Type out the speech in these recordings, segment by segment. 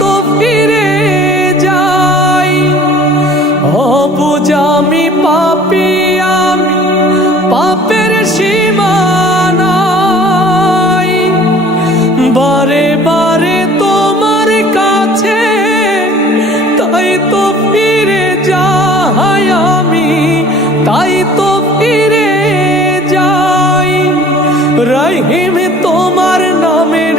তো ফিরে যাই। অবুজামি পাপি, আমি পাপের সীমানাই বারে বারে তোমার কাছে, তাই তো ফিরে যাই আমি, তাই তো ফিরে যাই। রহিম, তোমার নামের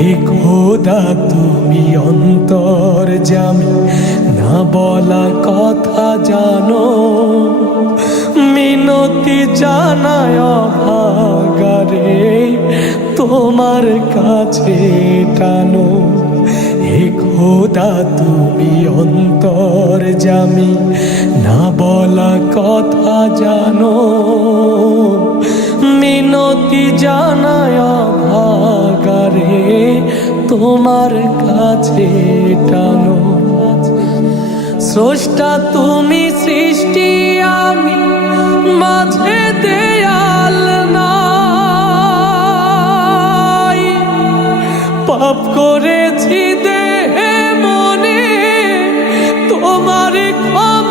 হে খোদা, তুমি অন্তর জামি। না বলা কথা জানো, মিনতি জানায় ভাগারে তোমার কাছে টানো। হে খোদা, তুমি অন্তর জামি। না বলা কথা জানো, মিনতি জানায় তোমার কাছে টানো। স্রষ্টা তুমি সৃষ্টি, আমি মাঝে দেয়াল নাই। পাপ করেছি দেহে মনে, তোমার ক্ষমা